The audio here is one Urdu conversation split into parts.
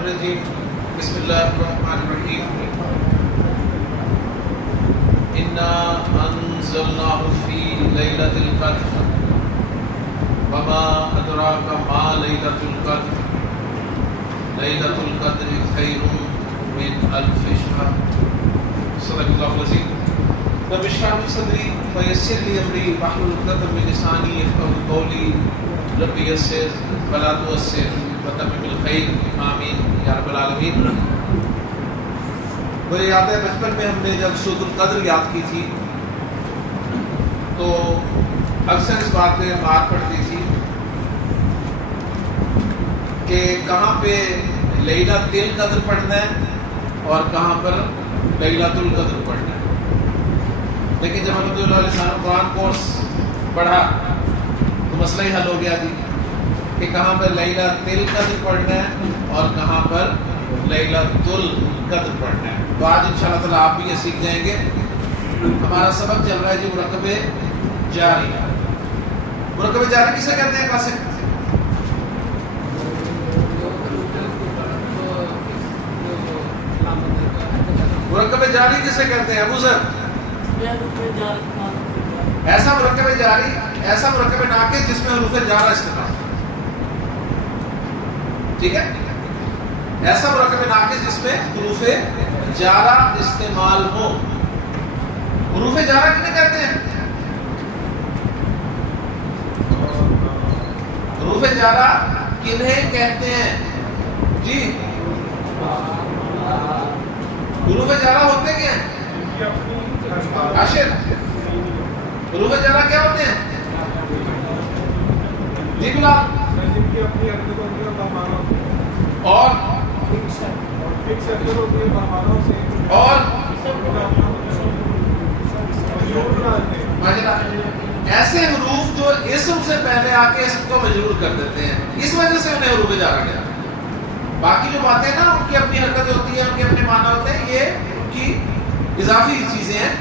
الرجیم بسم اللہ الرحمن الرحیم انا انزلناه فی لیلۃ القدر وما ادراک ما لیلۃ القدر لیلۃ القدر خیر من الف شہر صدق اللہ العظیم رب اشرح لي صدری ویسر لي امری واحلل عقدۃ من لسانی یفقهوا قولی رب یسر ولا تعسر وتمم الخیر آمین یا رب العالمین۔ مجھے یاد ہے بچپن میں ہم نے جب سورۃ القدر یاد کی تھی تو اکثر اس بات پہ بات پڑتی تھی کہ کہاں پہ لیلۃ القدر پڑھنا ہے اور کہاں پر لیلۃ القدر پڑھنا ہے۔ لیکن جب الحمد للہ لسان قرآن کورس پڑھا تو مسئلہ ہی حل ہو گیا جی کہ کہاں پر لیلۃ القدر پڑھنا ہے اور کہاں پر لیلۃ القدر پڑھنا ہے۔ تو آج انشاءاللہ تعالیٰ آپ بھی یہ سیکھ جائیں گے۔ ہمارا سبق چل رہا ہے جی مرکب جاری۔ مرکب جاری کسے کہتے ہیں کہاں سے؟ مرکب جاری کسے کہتے ہیں ابو ذر؟ ایسا مرکب جاری، ایسا مرکب ناقص جس میں حروف جارہ استعمال، ٹھیک ہے، ایسا مرکب ناقص جس میں حروف جارہ استعمال ہو۔ حروف جارہ کتنے کہتے ہیں؟ حروف جارہ کنہیں کہتے ہیں جی؟ حروف جارہ ہوتے کیا ہیں؟ عاشر، حروف جارہ کیا ہوتے ہیں جی بلال؟ اور ایسے حروف جو اسم سے پہلے آ کے اسم کو مجرور کر دیتے ہیں، اس وجہ سے انہیں حروف جارہ کہتے ہیں۔ باقی جو باتیں نا ان کی اپنی حرکتیں ہوتی ہیں، ان کے اپنے معنی ہوتے ہیں، یہ ان کی اضافی چیزیں ہیں۔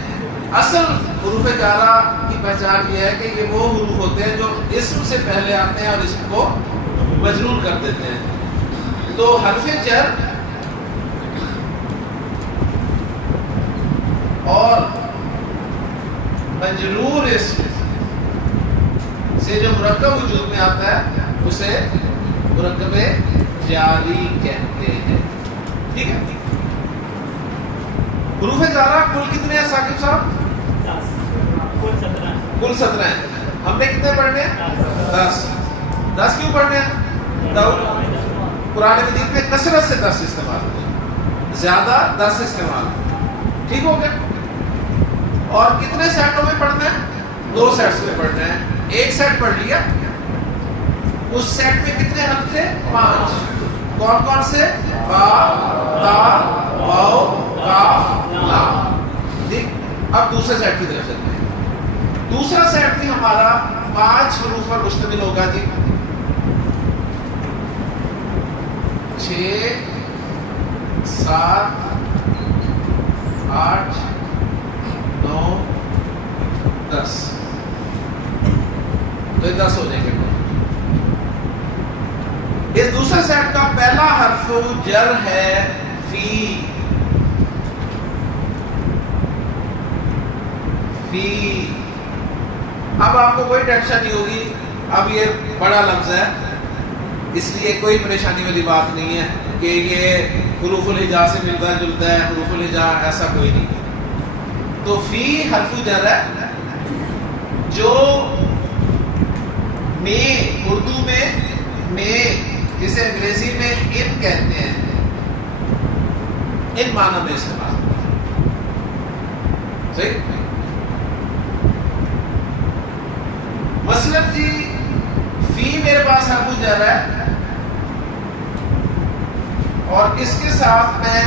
اصل حروف جارہ کی پہچان یہ ہے کہ یہ وہ حروف ہوتے ہیں جو اسم سے پہلے آتے ہیں اور اسم کو مجرور کر دیتے ہیں۔ تو حرف جر اور مجرور اسم سے جو مرکب وجود میں آتا ہے اسے مرکب جاری کہتے ہیں، ٹھیک ہے۔ حروف جارہ کل کتنے ہیں ثاقب صاحب؟ کل 17 ہیں۔ ہم نے کتنے پڑھنے ہیں؟ 10۔ 10 کیوں پڑھنے ہیں؟ قرآن مجید میں کثرت سے 10 استعمال ہوتے ہیں، زیادہ 10 استعمال، ٹھیک ہو گیا۔ اور کتنے سیٹوں میں پڑھنا ہے؟ 2 سیٹس میں پڑھنا ہے۔ ایک سیٹ پڑھ لیا، اس سیٹ میں کتنے حرف تھے؟ 5۔ کون کون سے؟ با، تا، واو، کاف، لام۔ ٹھیک، اب دوسرے سیٹ کی طرف چلتے ہیں۔ دوسرا سیٹ بھی ہمارا 5 حروف پر مشتمل ہوگا جی، 6، 7، 8، 9، 10۔ تو یہ 10 ہو جائیں گے۔ اس دوسرے سیٹ کا پہلا حرف جر ہے فی۔ فی، اب آپ کو کوئی ٹینشن نہیں ہوگی، اب یہ بڑا لفظ ہے اس لیے کوئی پریشانی والی بات نہیں ہے کہ یہ حروف الہجا سے ملتا جلتا ہے، حروف الہجا ایسا کوئی نہیں۔ تو فی حرف جر ہے جو میں، اردو میں جسے انگریزی میں ان کہتے ہیں، ان معنی میں استعمال ہوتا ہے، صحیح۔ مثلا جی فی میرے پاس حرف جر ہے اور اس کے ساتھ میں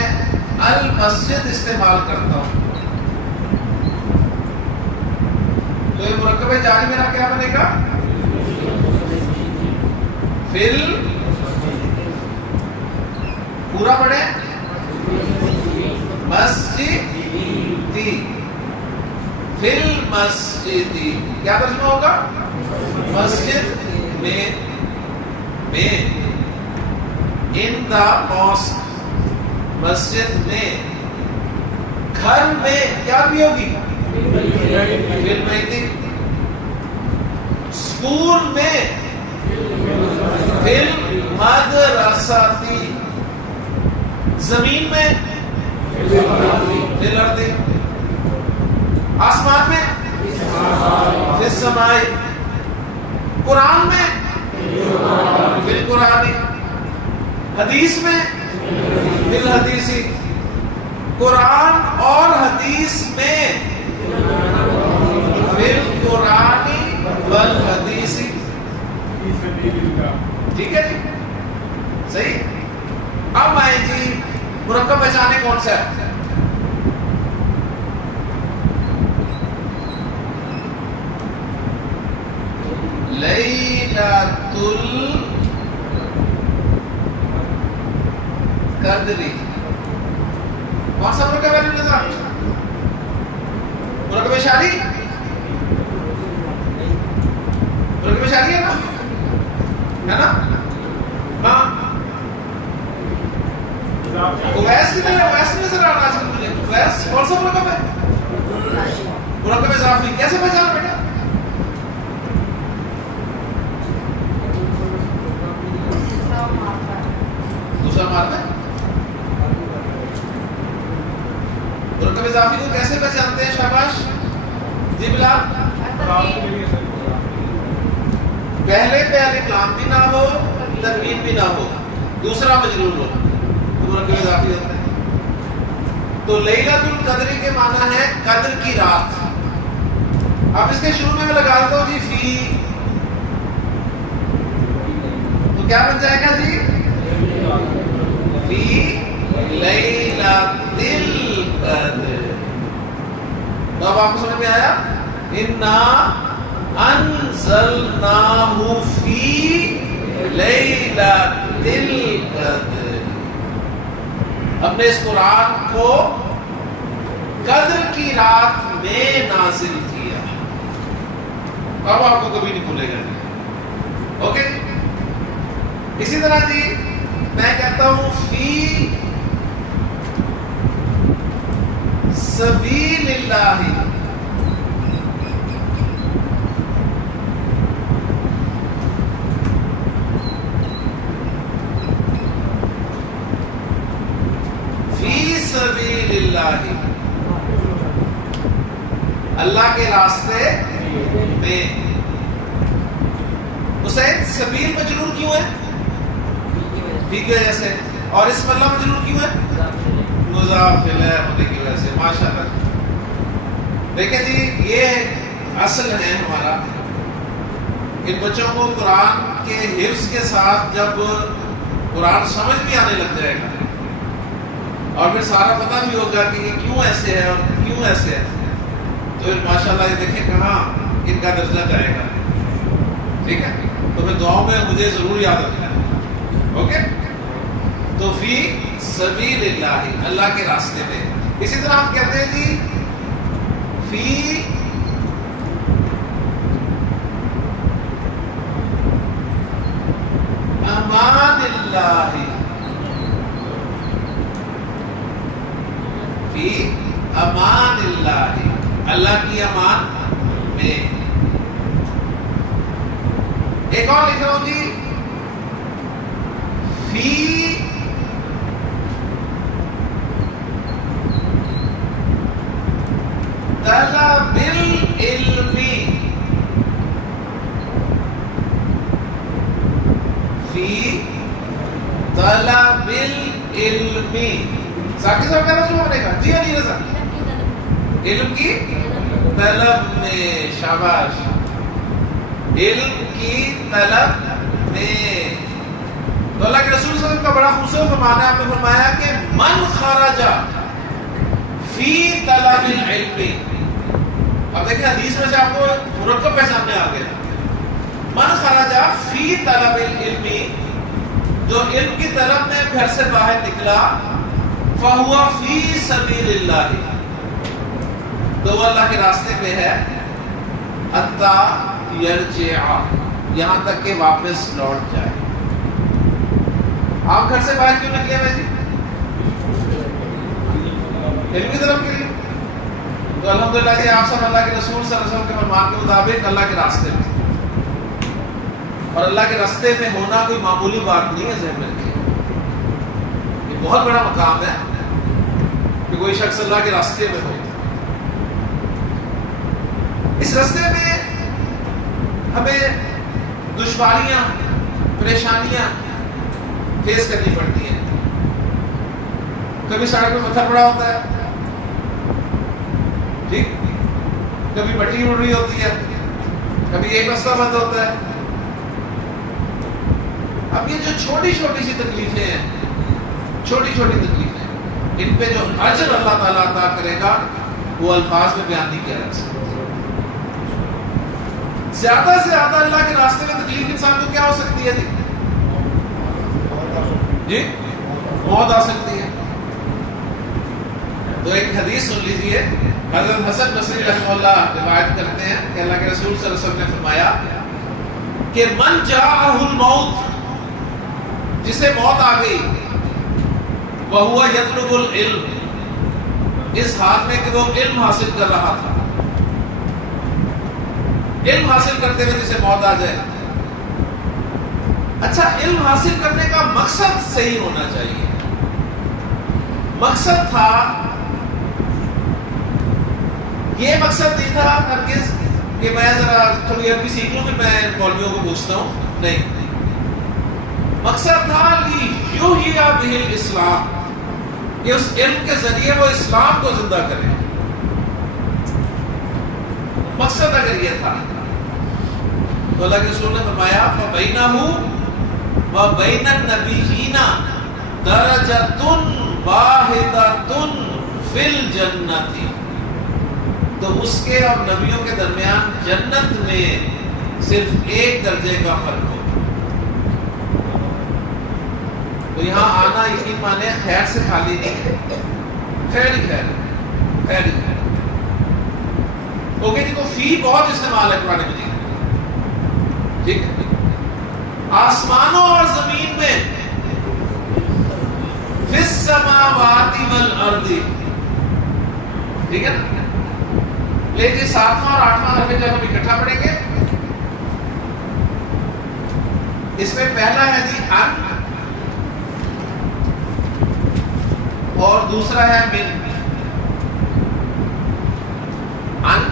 المسجد استعمال کرتا ہوں، تو یہ مرکب جاری میرا کیا بنے گا؟ فل، پورا پڑھے، مسجدی، فل مسجدی، کیا ترجمہ ہوگا؟ مسجد میں، ان دا ماسک، مسجد میں. گھر میں کیا بھی ہوگی؟ فلم. اسکول میں فلم مدرساتی. زمین میں فل ارض. آسمان میں فی السماء. قرآن میں فی القرآن. حدیث میں فی الحدیث. قرآن اور حدیث میں فی القرآن والحدیث. ٹھیک ہے جی، صحیح. اب آئے جی مرکب پہچانے کون سا ہے؟ لیلۃ القدر. کون سا مرکب ہے؟ مرکب اشاری. مرکب اشاری ہے نا؟ ہاں. اویس کی طرح اویس نظر آ رہا ہے مجھے. اویس کون سا مرکب ہے؟ مرکب اضافی. کیسے پہچانا بیٹا؟ دوسرا مارتا ہے. مرکب اضافی کو کیسے پہچانتے ہیں؟ شاباش جی بلال. پہلے کلام بھی نہ ہو، تنوین بھی نہ ہو، دوسرا مجرور ہو تو مرکب اضافی ہوتا ہے. تو لیلۃ القدر کے معنی ہے قدر کی رات. اب اس کے شروع میں لگا دیتا ہوں جی فی، تو کیا بن جائے گا جی؟ فی لیلۃ القدر. تو اب آپ کو سمجھ میں آیا؟ انا انزلناہ فی لیلۃ القدر. ہم نے اس قرآن کو قدر کی رات میں نازل کیا. اب آپ کو کبھی نہیں بھولے گا. اوکے. اسی طرح جی میں کہتا ہوں فی سبیل اللہ. فی سبیل اللہ، اللہ کے راستے میں. حسین سبیل مجرور کیوں ہے؟ فی کی وجہ سے. اور اس میں اللہ مجرور کیوں ہے؟ مضاف الیہ ہونے کی وجہ سے. ماشاءاللہ. دیکھیں جی یہ اصل ہے ہمارا. ان بچوں کو قرآن کے حفظ کے ساتھ جب قرآن سمجھ بھی آنے لگ جائے گا اور پھر سارا پتہ بھی ہوگا کہ یہ کیوں ایسے ہے اور کیوں ایسے ہے، تو پھر ماشاءاللہ یہ دیکھیں کہاں ان کا درجہ جائے گا. ٹھیک ہے. تو پھر دعاؤں میں مجھے ضرور یاد رکھنا ہے. اوکے. تو فی سبیل اللہ، اللہ کے راستے میں. اسی طرح ہم کہتے ہیں جی فی امان اللہ. فی امان اللہ، اللہ کی امان میں. ایک اور لکھ رہا ہوں جی فی طلب العلم. فی طلب العلم. ساکی صاحب کہنا شروع ہونے کا. جی علی رضا. علم کی طلب میں. شاباش. علم کی طلب میں. تو اللہ کے رسول صلی اللہ علیہ وسلم کا بڑا خوبصورت فرمان ہے. آپ نے فرمایا کہ من خرج فی طلب العلم. اب دیکھیں حدیث میں سے آپ کو مرکب پہچاننے آ گیا. من خرج فی طلب العلم، جو علم کی طلب میں گھر سے باہر نکلا، فہو فی سبیل اللہ، تو وہ اللہ کے راستے پہ ہے. حتی یرجع، یہاں تک کہ واپس لوٹ جائے. آپ گھر سے باہر کیوں نکلے ہوئے جی؟ علم کی طرف کے لیے. تو الحمدللہ جی آپ سب اللہ کے رسول صلی اللہ علیہ وسلم کے فرمان کے مطابق اللہ کے راستے میں. اور اللہ کے راستے میں ہونا کوئی معمولی بات نہیں ہے، ذہن میں رکھیے. یہ بہت بڑا مقام ہے کہ کوئی شخص اللہ کے راستے میں ہو. اس راستے میں ہمیں دشواریاں، پریشانیاں فیس کرنی پڑتی ہیں. کبھی سڑک پہ پتھر پڑا ہوتا ہے، ٹھیک، کبھی مٹی اڑ رہی ہوتی ہے، کبھی ایک راستہ بند ہوتا ہے. اب یہ جو چھوٹی چھوٹی سی تکلیفیں ہیں، چھوٹی چھوٹی تکلیفیں، ان پہ جو اجر اللہ تعالیٰ عطا کرے گا وہ الفاظ میں بیان نہیں کیا جا سکتا. زیادہ سے زیادہ اللہ کے راستے میں تکلیف انسان کو کیا ہو سکتی ہے جی؟ موت آ سکتی ہے. تو ایک حدیث سن لیجیے. حضرت حسن بصری رحمہ اللہ روایت کرتے ہیں کہ اللہ کے رسول صلی اللہ علیہ وسلم نے فرمایا کہ من جاءہ الموت، جسے موت آ گئی، وہو یطلب العلم، اس حال میں کہ وہ علم حاصل کر رہا تھا. علم حاصل کرتے ہوئے جسے موت آ جائے. اچھا، علم حاصل کرنے کا مقصد صحیح ہونا چاہیے. مقصد تھا، یہ مقصد نہیں تھا ہرگز کہ میں ذرا تھوڑی عربی سیکھ لوں کہ میں مولویوں کو پوچھتا ہوں. نہیں، مقصد تھا لیحیی بہ الاسلام، کہ اس علم کے ذریعے وہ اسلام کو زندہ کرے. مقصد اگر یہ تھا تو اللہ کے رسول نے فرمایا فَبَيْنَهُ وَبَيْنَ النَّبِيِّينَ دَرَجَةٌ وَاحِدَةٌ فِي الْجَنَّةِ، تو اس کے اور نبیوں کے درمیان جنت میں صرف ایک درجے کا فرق ہو. تو یہاں آنا یقین مانے خیر سے خالی نہیں ہے. خیر ہی خیر ہے، خیر ہی خیر. اوکے جی، تو فی بہت استعمال ہے قرآن مجید. ٹھیک ہے، آسمانوں اور زمین میں، فی السماوات والارض، ٹھیک ہے نا. لیکن 7واں اور 8واں حرف جب ہم اکٹھا پڑھیں گے، اس میں پہلا ہے جی ان، اور دوسرا ہے من. ان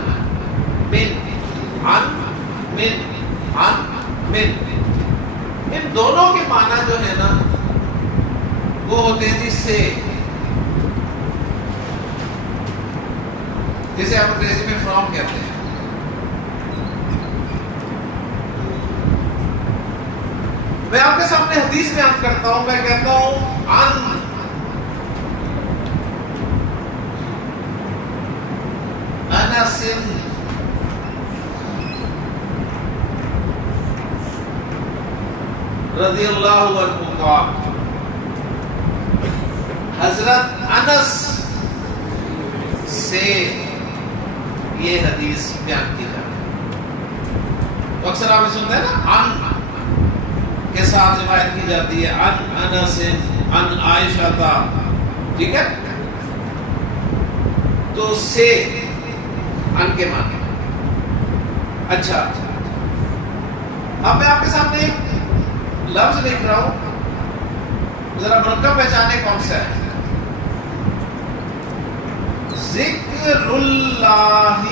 من، ان من، ان من. ان دونوں کے معنی جو ہے نا وہ ہوتے ہیں جس سے، جسے آپ انگریزی میں فرام کہتے ہیں. میں آپ کے سامنے حدیث بیان کرتا ہوں. میں کہتا ہوں ان انس رضی اللہ عنہ قال، حضرت انس سے یہ حدیث بیان کی جاتی ہے. تو اکثر آپ سنتے ہیں نا ان کے ساتھ روایت کی جاتی ہے، ان انس ان عائشہ تھا، ٹھیک ہے. تو سے ان کے معنی. اچھا، اب میں آپ کے سامنے ایک لفظ لکھ رہا ہوں، ذرا مرکب پہچانے کون سا ہے. ذکر اللہ،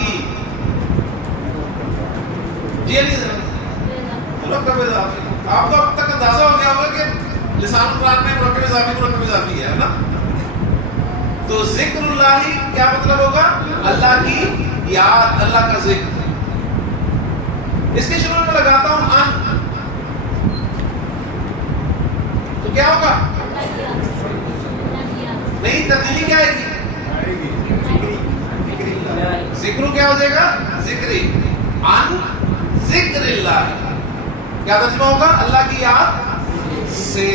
جی مرکب اضافی. آپ کو اب تک اندازہ ہو گیا ہوگا کہ لسان القرآن میں مرکب اضافی ہے نا. تو ذکر اللہ کیا مطلب ہوگا؟ اللہ کی یاد، اللہ کا ذکر. اس کے شروع میں لگاتا ہوں ان، تو کیا ہوگا؟ نہیں، تبدیلی کیا آئے گی؟ ذکر کیا ہو جائے گا؟ ذکری. ان ذکر اللہ کیا ترجمہ ہوگا؟ اللہ کی یاد سے.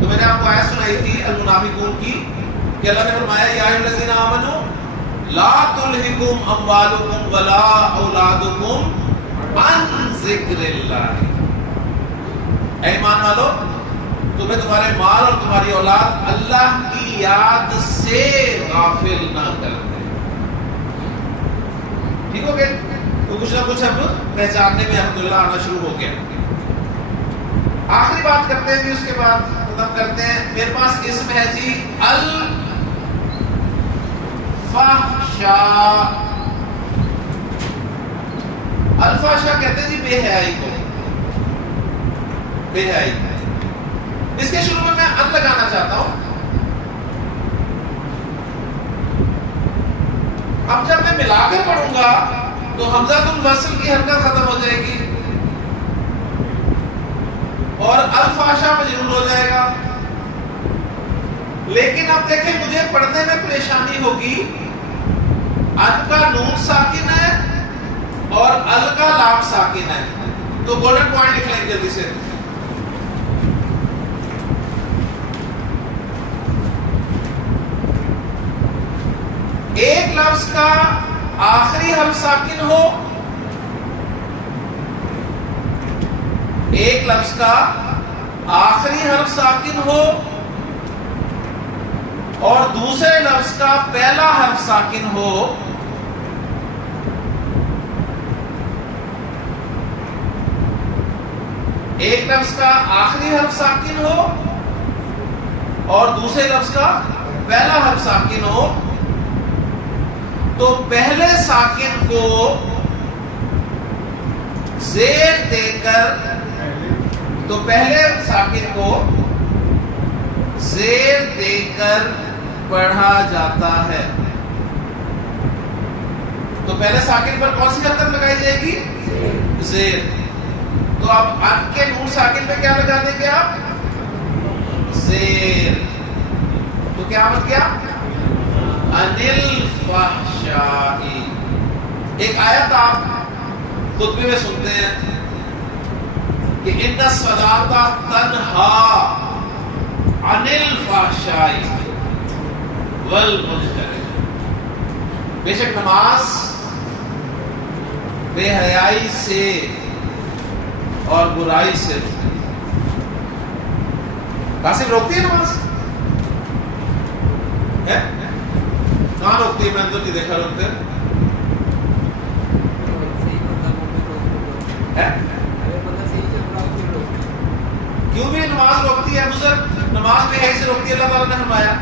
تو میں نے آپ کو آیت سنائی تھی المنافقون کی کہ اللہ نے فرمایا یا ایھا الذین آمنوا لا تلہکم اموالکم ولا اولادکم عن ذکر اللہ. اے ایمان والو، تمہیں تمہارے مال اور تمہاری اولاد اللہ کی یاد سے غافل نہ کر دے. ٹھیک ہو گیا؟ تو کچھ نہ کچھ اب پہچاننے میں الحمدللہ آنا شروع ہو گیا. آخری بات کرتے ہیں جی، اس کے بعد ختم کرتے ہیں. میرے پاس اسم ہے جی الفحشاء. الفحشاء کہتے ہیں جی بے حیائی کو، بے حیائی. اس کے شروع میں ان لگانا چاہتا ہوں. اب جب میں ملا کر پڑھوں گا تو حمزہ الوصل کی حرکت ختم ہو جائے گی اور الفحشاء مجرور ہو جائے گا. لیکن اب دیکھیں مجھے پڑھنے میں پریشانی ہوگی. ان کا نون ساکن ہے اور ال کا لام ساکن ہے. تو گولڈن پوائنٹ لکھ لیں جلدی سے. ایک لفظ کا آخری حرف ساکن ہو، ایک لفظ کا آخری حرف ساکن ہو اور دوسرے لفظ کا پہلا حرف ساکن ہو، ایک لفظ کا آخری حرف ساکن ہو اور دوسرے لفظ کا پہلا حرف ساکن ہو، تو پہلے ساکن کو زیر دے کر، تو پہلے ساکن کو زیر دے کر پڑھا جاتا ہے. تو پہلے ساکن پر کون سی حرکت لگائی جائے گی؟ زیر. تو اب ان کے نون ساکن پہ کیا لگا دیں گے آپ؟ زیر. تو کیا مت کیا؟ انل فحشائی. ایک آیت آپ خطبے میں سنتے ہیں کہ ان الصلاۃ تنہا عن الفحشاء والمنکر. بے شک نماز بے حیائی سے اور برائی سے. قاسم روکتی ہے نماز؟ کہاں روکتی ہے؟ میں نے تو نہیں دیکھا روکتے. کیوں بھی نماز روکتی ہے؟ بزرگ نماز بے حیائی سے روکتی ہے، اللہ تعالیٰ نے فرمایا.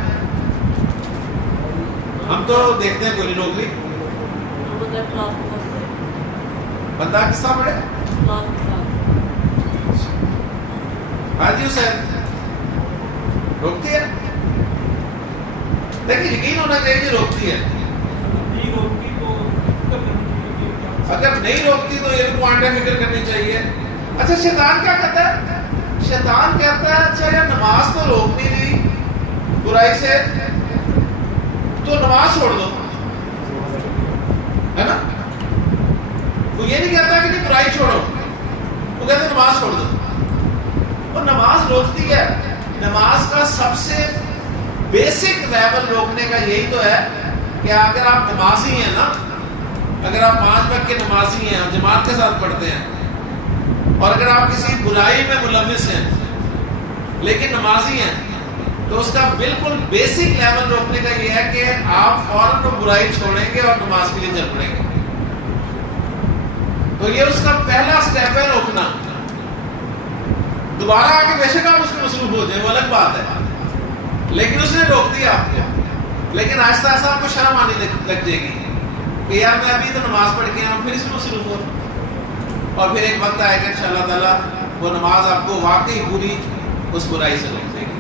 ہم تو دیکھتے ہیں کوئی نہیں روک لی. بندہ کس طرح پڑھے؟ حاجی حسین روکتی ہے؟ لیکن یقین ہونا چاہیے کہ روکتی ہے. اگر نہیں روکتی تو یہ پوائنٹ فکر کرنی چاہیے. اچھا شیطان کیا کہتا ہے؟ شیطان کہتا ہے اچھا یار نماز تو روک نہیں رہی برائی سے، تو نماز چھوڑ دو، ہے نا؟ وہ یہ نہیں کہتا کہ نہیں برائی چھوڑو، وہ کہتا ہے نماز چھوڑ دو. اور نماز روکتی ہے. نماز کا سب سے بیسک لیول روکنے کا یہی تو ہے کہ اگر آپ نمازی ہیں نا، اگر آپ 5 وقت کے نمازی ہیں، جماعت کے ساتھ پڑھتے ہیں، اور اگر آپ کسی برائی میں ملوث ہیں لیکن نمازی ہیں، تو اس کا بالکل بیسک لیول روکنے کا یہ ہے کہ آپ فوراً وہ برائی چھوڑیں گے اور نماز کے لیے چل پڑیں گے. تو یہ اس کا پہلا سٹیپ ہے، روکنا. دوبارہ آ کے بے شک آپ اس کو مصروف ہو جائیں، وہ الگ بات ہے، لیکن اس نے روک دیا آپ کو. لیکن آہستہ آہستہ آپ کو شرم آنے لگ جائے گی کہ یار میں ابھی تو نماز پڑھ کے آیا ہوں، پھر اس میں مصروف ہو. اور پھر ایک وقت آئے گا انشاءاللہ تعالیٰ وہ نماز آپ کو واقعی پوری اس برائی سے روک دے گی.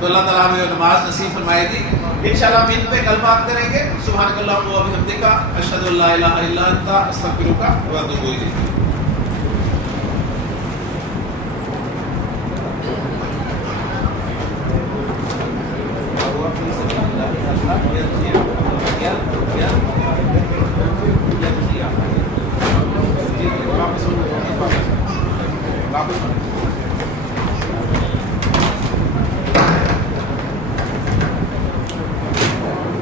تو اللہ تعالیٰ ہمیں وہ نماز نصیب فرمائے گی. انشاءاللہ ہم ان پہ کل بات کریں گے. سبحانک اللہم و بحمدک، اشہد ان لا الہ الا انت، استغفرک و اتوب الیک.